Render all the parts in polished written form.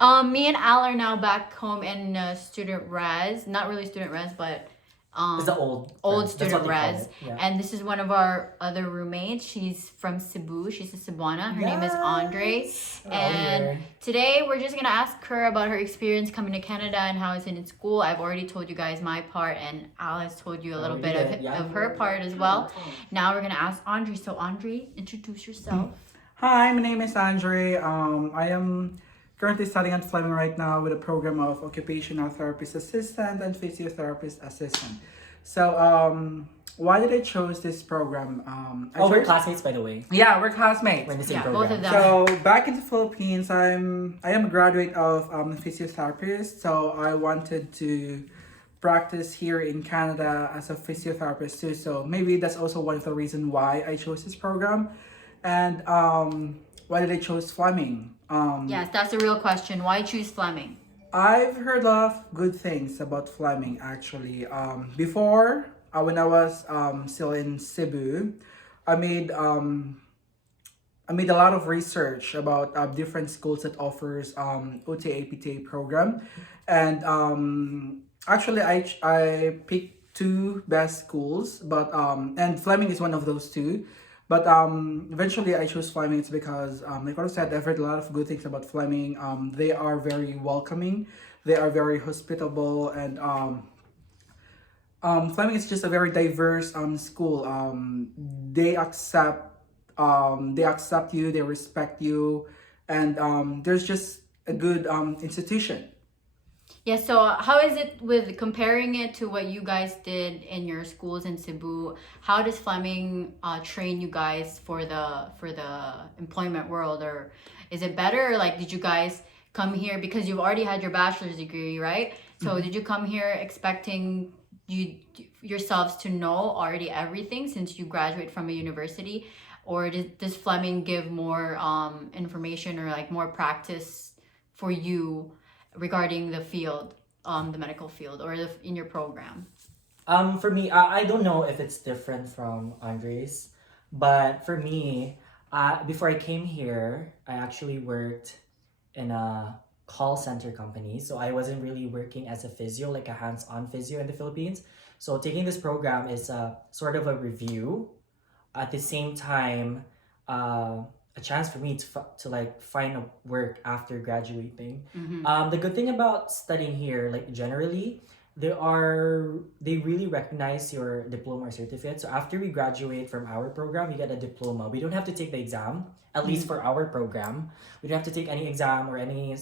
Me and Al are now back home in student res. Not really student res, but It's the old old res. That's what student they call res. it. Yeah. And this is one of our other roommates. She's from Cebu. She's a Cebuana. Her name is Andre. Yes. And Oliver. today we're just gonna ask her about her experience coming to Canada and how it's in school. I've already told you guys my part, and Al has told you a little bit of her part as well. Now we're gonna ask Andre. So Andre, introduce yourself. Hi, my name is Andre. I am currently studying at Fleming right now with a program of occupational therapist assistant and physiotherapist assistant. So, why did I chose this program? We're classmates, by the way. Yeah, we're classmates. We're in the same Yeah, program. both of them. So back in the Philippines, I am a graduate of physiotherapist. So I wanted to practice here in Canada as a physiotherapist too. So maybe that's also one of the reasons why I chose this program. And why did I choose Fleming? Yes, that's the real question. Why choose Fleming? I've heard a lot of good things about Fleming actually. Before, when I was still in Cebu, I made um, I made a lot of research about different schools that offers OTA PTA program, and actually I picked two best schools, but and Fleming is one of those two. But eventually I chose Fleming. It's because, like what I said, I've heard a lot of good things about Fleming. They are very welcoming, they are very hospitable, and Fleming is just a very diverse school. They accept you, they respect you, and there's just a good institution. Yeah, so how is it with comparing it to what you guys did in your schools in Cebu? How does Fleming train you guys for the employment world, or is it better? Like, did you guys come here because you've already had your bachelor's degree, right? So did you come here expecting yourselves to know already everything since you graduate from a university, or does Fleming give more information or like more practice for you regarding the field, the medical field, or in your program? For me, I don't know if it's different from Andres, but for me, before I came here, I actually worked in a call center company. So I wasn't really working as a physio, like a hands-on physio in the Philippines. So taking this program is a sort of a review. At the same time, a chance for me to like find a work after graduating. The good thing about studying here, like generally, they really recognize your diploma or certificate. So after we graduate from our program, we get a diploma. We don't have to take the exam, at least for our program. We don't have to take any exam or any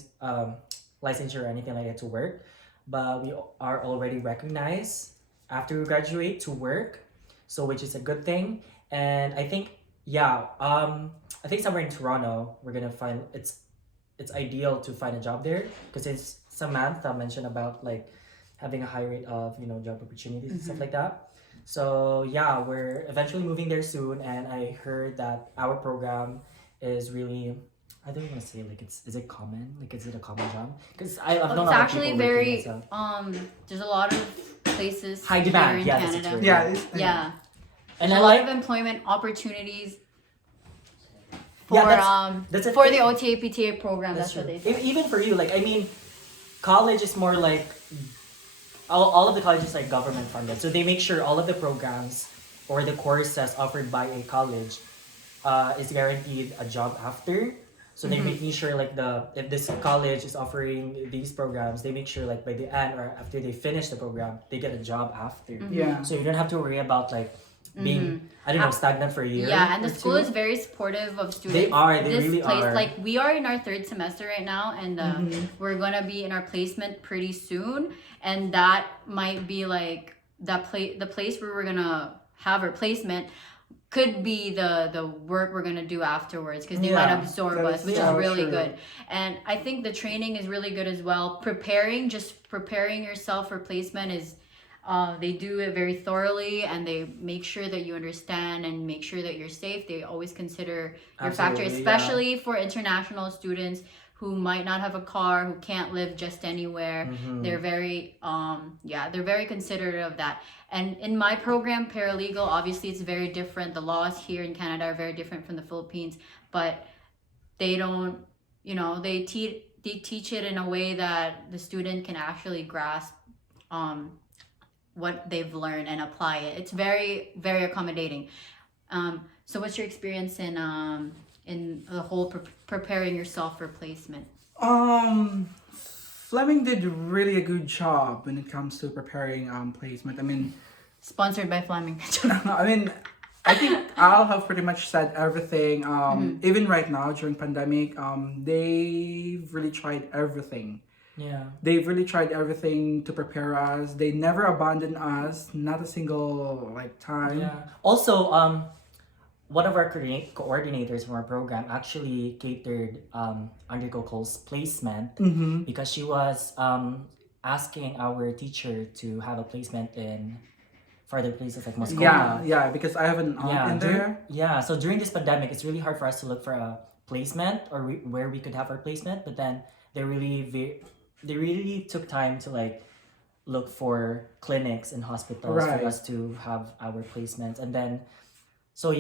licensure or anything like that to work. But we are already recognized after we graduate to work, so which is a good thing. And I think I think somewhere in Toronto we're gonna find it's ideal to find a job there because it's Samantha mentioned about like having a high rate of job opportunities and stuff like that. So yeah, we're eventually moving there soon, and I heard that our program is really, I don't want to say like is it common, like is it a common job? Because I've known a It's lot of actually people working very it, so. there's a lot of places High demand, here in yeah, that's Canada. true. Yeah. And There's I a lot like of employment opportunities for that's a for thing. the OTA PTA program. That's True. what they say. Even for you, like I mean, college is more like all of the colleges like government funded, so they make sure all of the programs or the courses offered by a college is guaranteed a job after. So they're making sure like if this college is offering these programs, they make sure like by the end or after they finish the program, they get a job after. Yeah. So you don't have to worry about like being I don't know stagnant for a year. Yeah, and the or school two. is very supportive of students. They are. They this really place, are. Like we are in our third semester right now, and we're gonna be in our placement pretty soon, and that might be like the place where we're gonna have our placement could be the work we're gonna do afterwards because they might absorb us, which is really good. And I think the training is really good as well. Preparing yourself for placement is they do it very thoroughly, and they make sure that you understand and make sure that you're safe. They always consider your factor, Absolutely, especially for international students who might not have a car, who can't live just anywhere. They're very they're very considerate of that. And in my program, paralegal, obviously it's very different. The laws here in Canada are very different from the Philippines, but they don't, they they teach it in a way that the student can actually grasp um what they've learned and apply it. It's very very accommodating. So what's your experience in the whole preparing yourself for placement? Fleming did really a good job when it comes to preparing placement. I mean, Sponsored by Fleming. I mean, I think Al have pretty much said everything. Even right now during pandemic, they've really tried everything. Yeah. They've really tried everything to prepare us. They never abandoned us, not a single like time. Yeah. Also, one of our coordinators from our program actually catered Undergo Cole's placement Mm-hmm. because she was asking our teacher to have a placement in further places like Moscow. Yeah, because I have an aunt in there. Yeah, so during this pandemic, it's really hard for us to look for a placement or where we could have our placement. But then they really took time to like look for clinics and hospitals Right. for us to have our placements. And then, so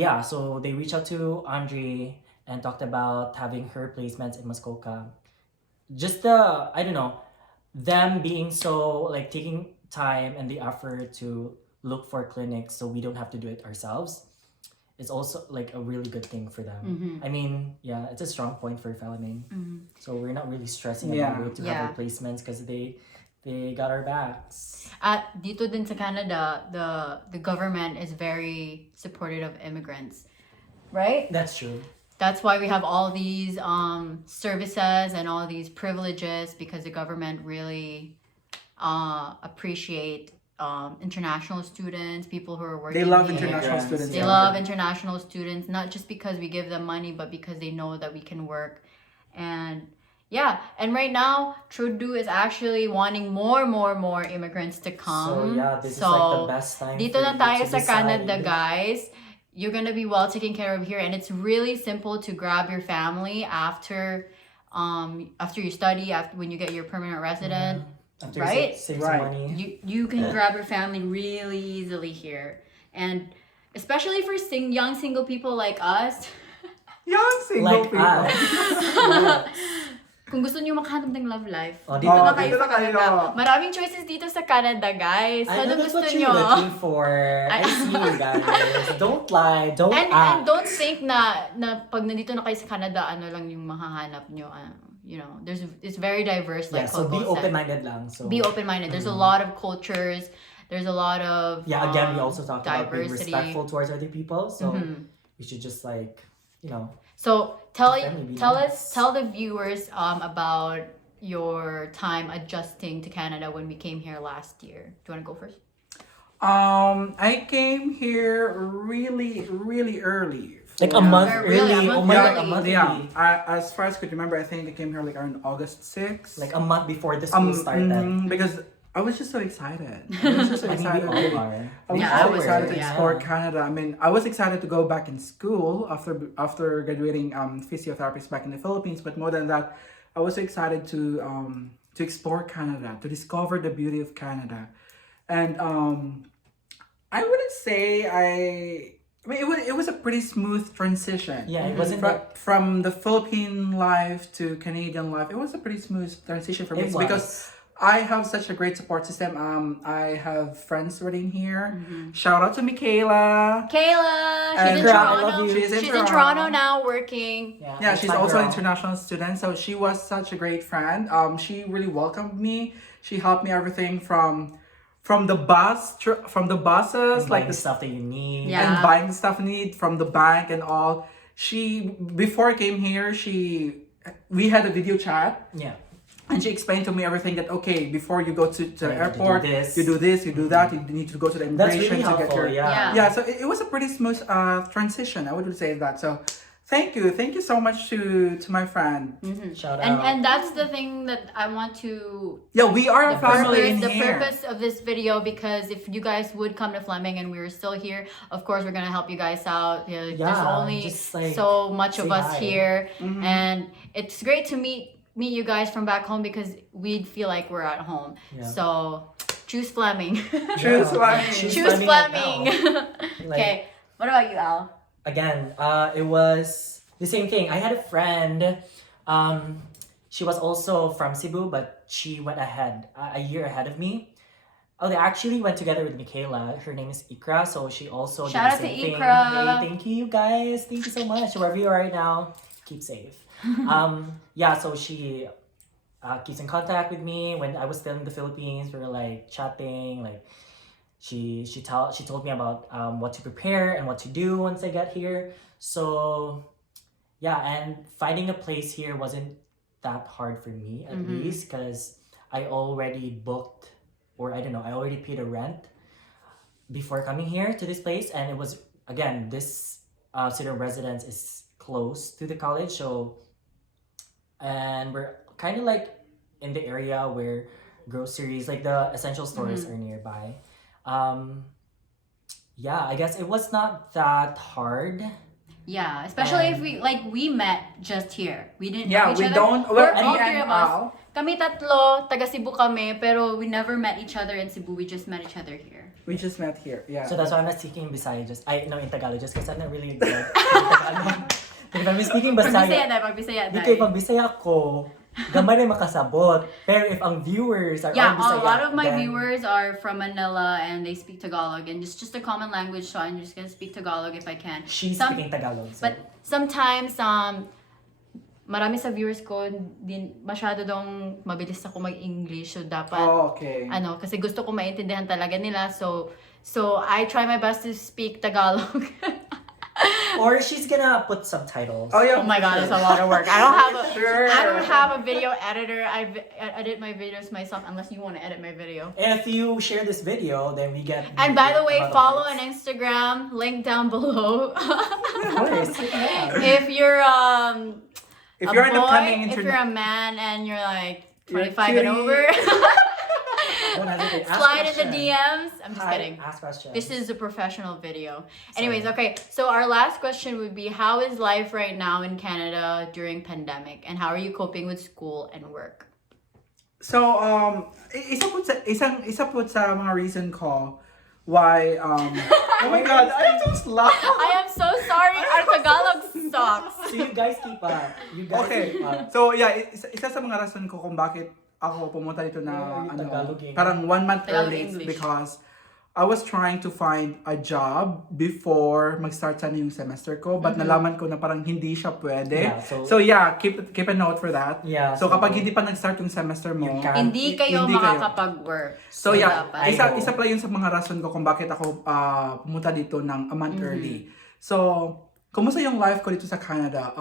they reached out to Andre and talked about having her placements in Muskoka. Just I don't know, them being so like taking time and the effort to look for clinics so we don't have to do it ourselves is also like a really good thing for them. Mm-hmm. I mean, yeah, it's a strong point for Fleming. Mm-hmm. So we're not really stressing Yeah. about it to have replacements because they got our backs. At dito din sa Canada, the government is very supportive of immigrants, right? That's true. That's why we have all these services and all these privileges, because the government really appreciate international students, people who are working. They love here. international Yeah. students. They Yeah. love international students, not just because we give them money, but because they know that we can work. And yeah, and right now Trudeau is actually wanting more immigrants to come. So yeah, this is like the best time. Dito for na you tayo to sa Canada, decide. guys. You're gonna be well taken care of here, and it's really simple to grab your family after you study, after when you get your permanent resident. After Right? save Right. some money. You can grab your family really easily here, and especially for young single people like us. Young single Like people. us. Kung gusto niyo makahanap ng love life, Oh, dito na kayo dito sa na kayo. Canada. Maraming choices dito sa Canada, guys. I Ano know that's gusto what niyo? you're looking for. I see you guys. Don't lie. Don't And act. don't think na pag nandito na kayo sa Canada, ano lang yung mahahanap nyo. You know, it's very diverse. Yeah, Like so be Coco said. open-minded lang. So Be open-minded. There's a lot of cultures. There's a lot of yeah, again, we also talked about being diversity. respectful towards other people. So Mhm. we should just like, you know, So tell Family, be us nice. tell the viewers about your time adjusting to Canada when we came here last year. Do you want to go first? I came here really early. like a month Really, early. a month Oh my god, early. a month Yeah, early. as far as I could remember, I think I came here like around August 6th. Like a month before the school started. Because I was just so excited. I was just so I mean, excited. we all are. I was Yeah, just I so was excited too, to yeah. explore Canada. I mean, I was excited to go back in school after graduating physiotherapist back in the Philippines. But more than that, I was so excited to explore Canada, to discover the beauty of Canada, and I wouldn't say I mean, it was a pretty smooth transition. Yeah, it wasn't From the Philippine life to Canadian life. It was a pretty smooth transition for me. It It's was. because I have such a great support system. I have friends already in here. Shout out to Michaela. Kayla, she's And in girl, I Toronto. love you. She's in She's in Toronto. Toronto now working. Yeah, it's she's my also an girl. international student, so she was such a great friend. She really welcomed me. She helped me everything from the buses, And like buying the stuff that you need. Yeah. and buying stuff I need from the bank and all. Before I came here, we had a video chat. Yeah. And she explained to me everything that, okay, before you go to the You have to do airport, this. you do this, you do that, you need to go to the That's immigration really to get helpful. your... Yeah. Yeah, so it was a pretty smooth transition, I would say that. So thank you so much to my friend. Shout And out. and that's the thing that I want to Yeah, we are a the family in purpose, the here. purpose of this video, because if you guys would come to Fleming and we were still here, of course we're gonna help you guys out. There's Yeah, only just, like, so much of say us hi. here, and it's great to meet you guys from back home because we'd feel like we're at home. Yeah. So choose Fleming. Choose Fleming. Choose Fleming. Like, Okay, what about you, Al? again, it was the same thing. I had a friend. she was also from Cebu, but she went ahead a year ahead of me. Oh, they actually went together with Michaela. Her name is Ikra, so she also did Shout the out to same thing. Ikra. Hey, thank you guys. Thank you so much. Wherever you are right now, keep safe. Yeah, so she keeps in contact with me when I was still in the Philippines. We were like chatting, like she told me about what to prepare and what to do once I get here. So yeah, and finding a place here wasn't that hard for me at least because I already booked, or I don't know, I already paid a rent before coming here to this place, and it was again this student residence is close to the college, so and we're kind of like in the area where groceries, like the essential stores, are nearby. Um, yeah, I guess it was not that hard. Yeah, especially if we met just here. We didn't know Yeah, each we other. don't. We're Well, all me three and of us. Al. Kami tatlo, taga Cebu kami, pero we never met each other in Cebu. We just met each other here. We just met here. Yeah. So that's why I'm not speaking Bisaya, in Tagalog, just because I'm not really good in Tagalog. If I'm speaking Pag Bisaya Bisaya, tayo, pag Bisaya di tayo. kayo pag Bisaya ko, gamay na makasabot. Pero if ang viewers are Yeah, all Bisaya, a lot of my then viewers are from Manila and they speak Tagalog, and it's just a common language, so I'm just gonna speak Tagalog if I can. she's Some- speaking Tagalog. So. But sometimes, marami sa viewers ko, din masyado dong mabilis ako mag-English, so dapat, Oh, okay. kasi gusto ko maintindihan talaga nila, so I try my best to speak Tagalog. Or she's gonna put subtitles. Oh yeah. Oh my god, sure. it's a lot of work. I don't Sure. have a video editor. I edit my videos myself unless you want to edit my video. And if you share this video, then we get. And by the way, a lot of follow likes. on Instagram, link down below. Of course, yeah. If you're If a you're an boy, upcoming if you're a man and you're like You're 25 and over, Don't hesitate. Ask slide in the questions. DMs. I'm just Hi, kidding. Ask questions. This is a professional video. Anyways, okay. So our last question would be, how is life right now in Canada during pandemic, and how are you coping with school and work? So, isa po sa mga reason ko why oh my god, I'm so slow. I am so sorry. Our Tagalog sucks. So you guys keep up. You guys Okay. keep up. So yeah, isa sa mga rason ko kung bakit ako pumunta dito na Oh, yung Tagaloging. parang 1 month Tagalog early English. because I was trying to find a job before mag-start sana yung semester ko, but nalaman ko na parang hindi siya pwede. Yeah, so yeah, keep a note for that. Yeah, So so- kapag hindi pa nag-start yung semester mo, You can't. Hindi kayo Hindi kayo. makakapag-work. So yeah, dapat. isa pala yun sa mga rason ko kung bakit ako pumunta dito ng a month early. So, kumusta yung life ko dito sa Canada?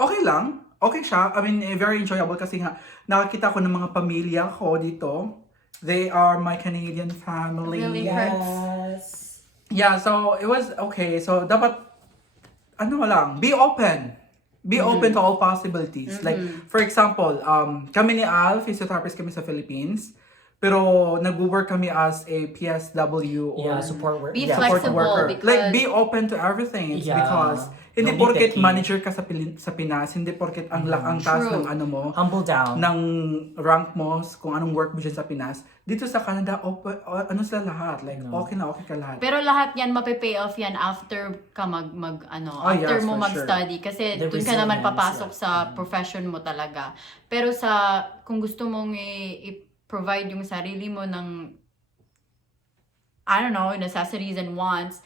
Okay lang. Okay siya. I mean, very enjoyable kasi nga nakakita ko ng mga pamilya ko dito. They are my Canadian family. Really? Yes. Yeah, so it was okay. So dapat lang, be open. Be open to all possibilities. Like for example, kami ni Al, physiotherapist kami sa Philippines. Pero nag-work kami as a PSW or Yeah, support work. Be yeah. support flexible worker. because- Like be open to everything. It's Yeah. because hindi Don't be porket picky. manager ka sa Pinas, hindi porket ang taas True. ng ano mo, Humble down. ng rank mo, kung anong work mo dyan sa Pinas. Dito sa Canada, open, sila lahat. Like, okay ka lahat. Pero lahat yan, mapipay off yan after ka after yes, mo for mag-study. Kasi The dun ka naman resilience, papasok yeah. sa profession mo talaga. Pero kung gusto mong i-provide yung sarili mo ng, I don't know, necessities and wants,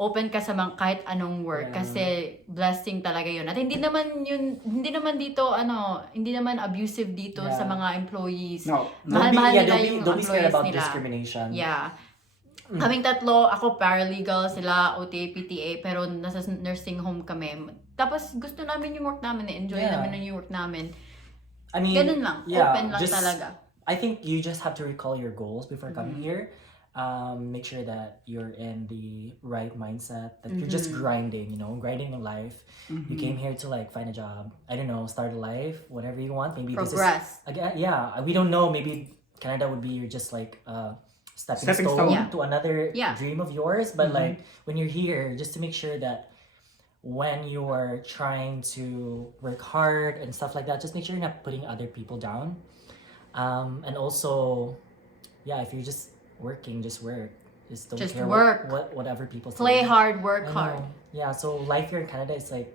open ka sa kahit anong work. Yeah. Kasi blessing talaga yun. At hindi naman dito, hindi naman abusive dito Yeah. sa mga employees. No. Mahal-mahal nila don't yung be scared employees about nila. discrimination. Yeah. Kaming tatlo, ako paralegal, sila OTA, PTA, pero nasa nursing home kami. Tapos gusto namin yung work namin, enjoy Yeah. namin yung work namin. I mean, Ganun lang, yeah, open lang just- talaga. I think you just have to recall your goals before coming here. Make sure that you're in the right mindset, that you're just grinding in life. You came here to like find a job. I don't know, start a life, whatever you want. Maybe Progress. this is again, yeah. We don't know. Maybe Canada would be just like stepping Stepping stone stone. Yeah. to another Yeah. dream of yours. But like when you're here, just to make sure that when you are trying to work hard and stuff like that, just make sure you're not putting other people down. And also, yeah, if you're just working, just work. Just don't Just care work. whatever people Play say. hard, work I hard. know. Yeah, so life here in Canada is like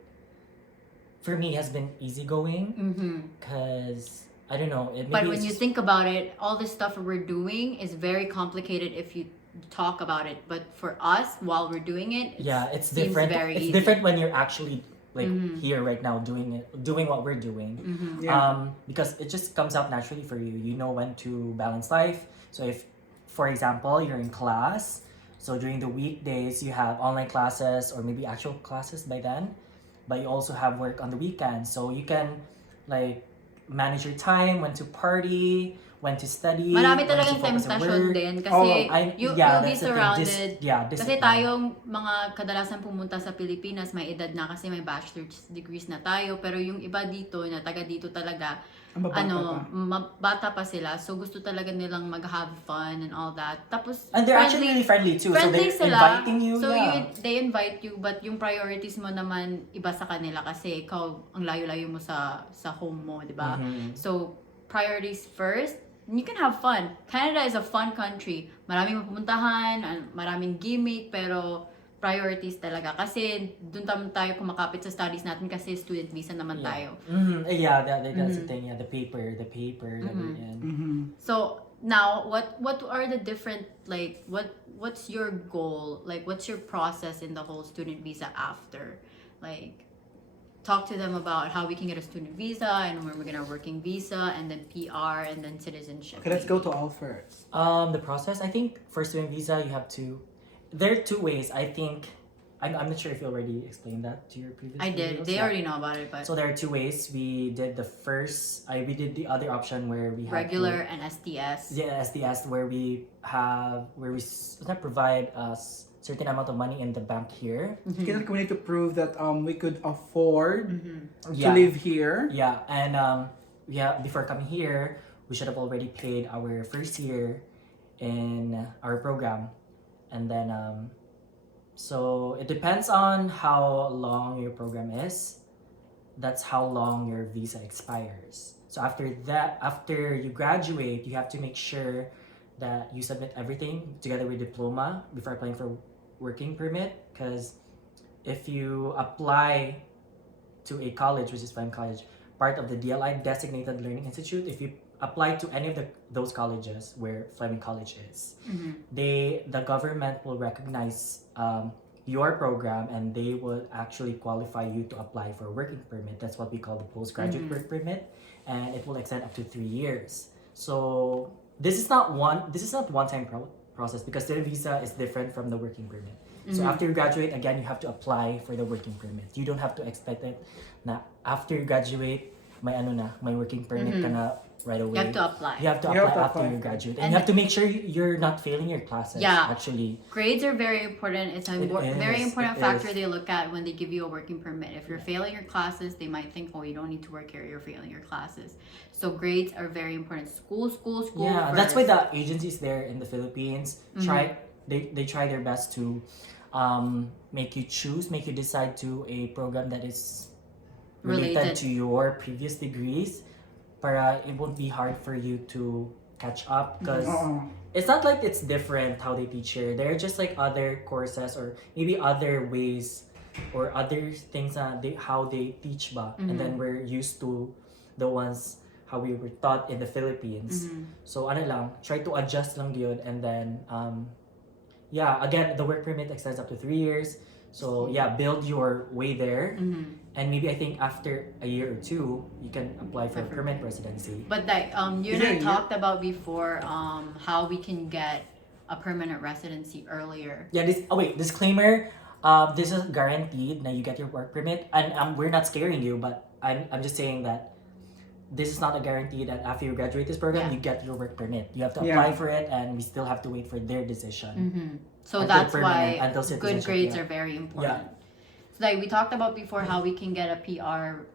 for me has been easygoing Mm-hmm. because I don't know. It But maybe when it's you just- think about it, all the stuff we're doing is very complicated if you talk about it. But for us, while we're doing it, yeah, it's seems different. very It's easy. different when you're actually like Mhm. here right now doing what we're doing. Mm-hmm. Yeah. Because it just comes out naturally for you. You know when to balance life. So if, for example, you're in class, so during the weekdays you have online classes or maybe actual classes by then, but you also have work on the weekends. So you can like manage your time, when to party, when to study, Marami when to talagang focus on temptation work. din Oh, kasi you'll be that's the thing. surrounded. Kasi Discipline. tayong mga kadalasan pumunta sa Pilipinas, may edad na kasi may bachelor's degrees na tayo. Pero yung iba dito, na taga dito talaga, Ang babata pa. bata pa sila. So gusto talaga nilang mag-have fun and all that. Tapos, And they're actually really friendly too. So friendly they're sila. inviting you. So yeah. they invite you, but yung priorities mo naman iba sa kanila kasi ikaw ang layo-layo mo sa home mo, di ba? Mhm. So priorities first. And you can have fun. Canada is a fun country. Maraming mapupuntahan, maraming gimmick, pero priorities talaga. Kasi doon tayo kumakapit sa studies natin kasi student visa naman tayo. Yeah, that's the thing. Yeah, the paper that we're in. Mm-hmm. So now, what are the different what's your goal? Like, what's your process in the whole student visa after? Like, talk to them about how we can get a student visa and when we're gonna working visa and then PR and then citizenship. Okay, let's go to all first. The process. I think for student visa, you have to. There are two ways. I think. I'm not sure if you already explained that to your previous. I did. videos. They Yeah. already know about it, but So there are two ways. We did the first. We did the other option where we had regular and STS. Yeah, SDS where we provide us certain amount of money in the bank here. We need to prove that we could afford to Yeah. live here. Yeah, and before coming here, we should have already paid our first year in our program, and then so it depends on how long your program is. That's how long your visa expires. So after that, after you graduate, you have to make sure that you submit everything together with diploma before applying for working permit. Because if you apply to a college, which is Fleming College, part of the DLI Designated Learning Institute, if you apply to any of those colleges where Fleming College is, the government will recognize your program and they will actually qualify you to apply for a working permit. That's what we call the postgraduate work permit, and it will extend up to 3 years. So this is not one-time process because student visa is different from the working permit. So after you graduate, again, you have to apply for the working permit. You don't have to expect it na after you graduate, may working permit ka na right away. You have to apply. You have to You apply have to after apply. you graduate. And And you have to make sure you're not failing your classes. Yeah. Actually. Grades are very important. It's a It very is, important it factor is. they look at when they give you a working permit. If you're failing your classes, they might think, oh, you don't need to work here. You're failing your classes. So grades are very important. School. Yeah, first. that's why the agencies there in the Philippines they try their best to make you decide to a program that is related Related. to your previous degrees, para it won't be hard for you to catch up because it's not like it's different how they teach here. They're just like other courses or maybe other ways or other things how they teach ba. And then we're used to the ones how we were taught in the Philippines. So ano lang, try to adjust lang yun, and then again, the work permit extends up to 3 years. So build your way there. And maybe I think after a year or two, you can apply for permanent residency. But like you and Yeah, I yeah. talked about before how we can get a permanent residency earlier. Yeah, disclaimer, this is guaranteed na you get your work permit. And we're not scaring you, but I'm just saying that this is not a guarantee that after you graduate this program, you get your work permit. You have to apply for it, and we still have to wait for their decision. So Until that's permanent, why until good citizenship, grades yeah. are very important. So like we talked about before how we can get a PR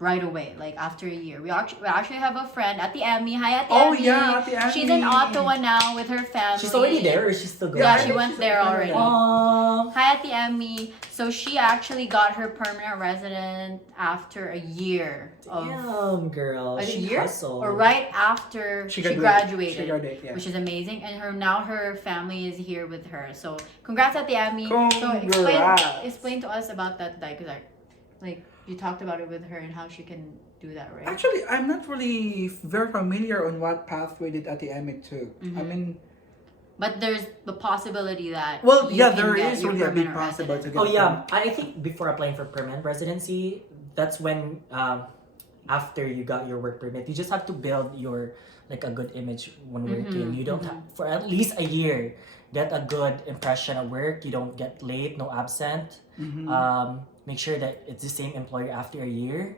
right away, like after a year. We actually have a friend at the Emmy. Hi at the Oh, Emmy. yeah, Ate Emmy. She's in Ottawa now with her family. She's already there, or she's still going? Yeah, I she think went she's there already already. Aww. Hi at the Emmy. So she actually got her permanent resident after a year of Damn, girl. a She year hustled. or right after she graduated. She graduated, yeah. Which is amazing, and her family is here with her. So congrats at the Emmy. So Congrats. explain to us about that, like Like you talked about it with her and how she can do that, right? Actually, I'm not really very familiar on what pathway did Ate Emmy took. I Mhm. mean, But there's the possibility that well, you yeah, can there get is your really a big permanent possibility. resident. Oh yeah, I think before applying for permanent residency, that's when after you got your work permit, you just have to build your like a good image when working. Mhm, You don't have for at least a year get a good impression at work. You don't get late, no absent. Mhm. Make sure that it's the same employer after a year,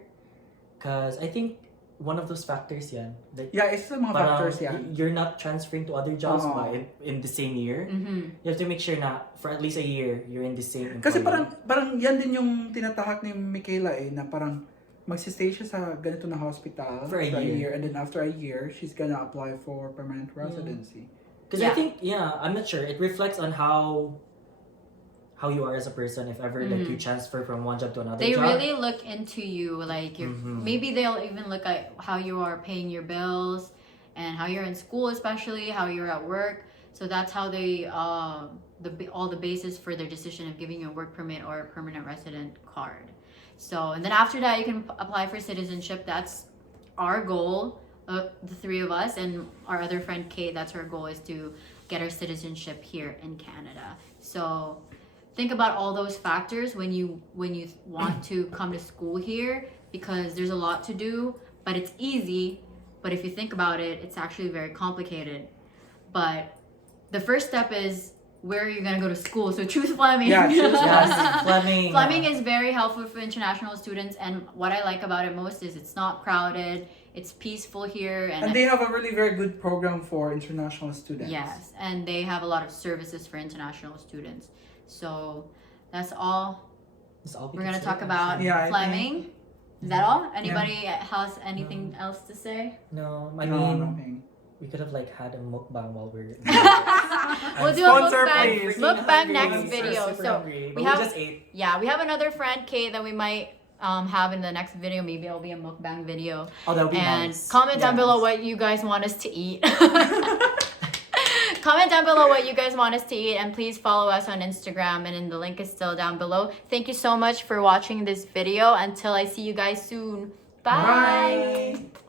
because I think one of those factors yan. That Yeah, it's the mga parang factors yan. you're not transferring to other jobs Oo. ba in the same year. Mhm. You have to make sure na for at least a year you're in the same employer. Kasi parang yan din yung tinatahak ni Michaela na parang magsistay siya sa ganito na hospital For a year. and then after a year she's gonna apply for permanent residency. Because Yeah. I think I'm not sure. It reflects on how you are as a person if ever like you transfer from one job to another They job. really look into you, like your Mhm. maybe they'll even look at how you are paying your bills and how you're in school, especially how you're at work. So that's how they all the basis for their decision of giving you a work permit or a permanent resident card. So and then after that you can apply for citizenship. That's our goal, the three of us and our other friend Kate. That's her goal, is to get our citizenship here in Canada. So think about all those factors when you want to come to school here, because there's a lot to do, but it's easy. But if you think about it, it's actually very complicated. But the first step is where you're gonna go to school. So choose Fleming. Yeah, choose Yes, Fleming. Fleming is very helpful for international students, and what I like about it most is it's not crowded. It's peaceful here, And they have a really very good program for international students. yes, and they have a lot of services for international students. So that's all That's all we we're can gonna say, talk about. actually. Yeah, I Fleming. Is that all? Anybody has anything else to say? No, I No, mean nothing. we could have like had a mukbang while we're. We'll do a Sponsor, mukbang, please. mukbang next I'm video. super So hungry, but we we have- just ate. yeah, we have another friend Kate that we might have in the next video. Maybe it'll be a mukbang video. Oh, that would be And nice. comment down Yes. below what you guys want us to eat. Comment down below what you guys want us to eat, and please follow us on Instagram, and the link is still down below. Thank you so much for watching this video. Until I see you guys soon. Bye. Bye.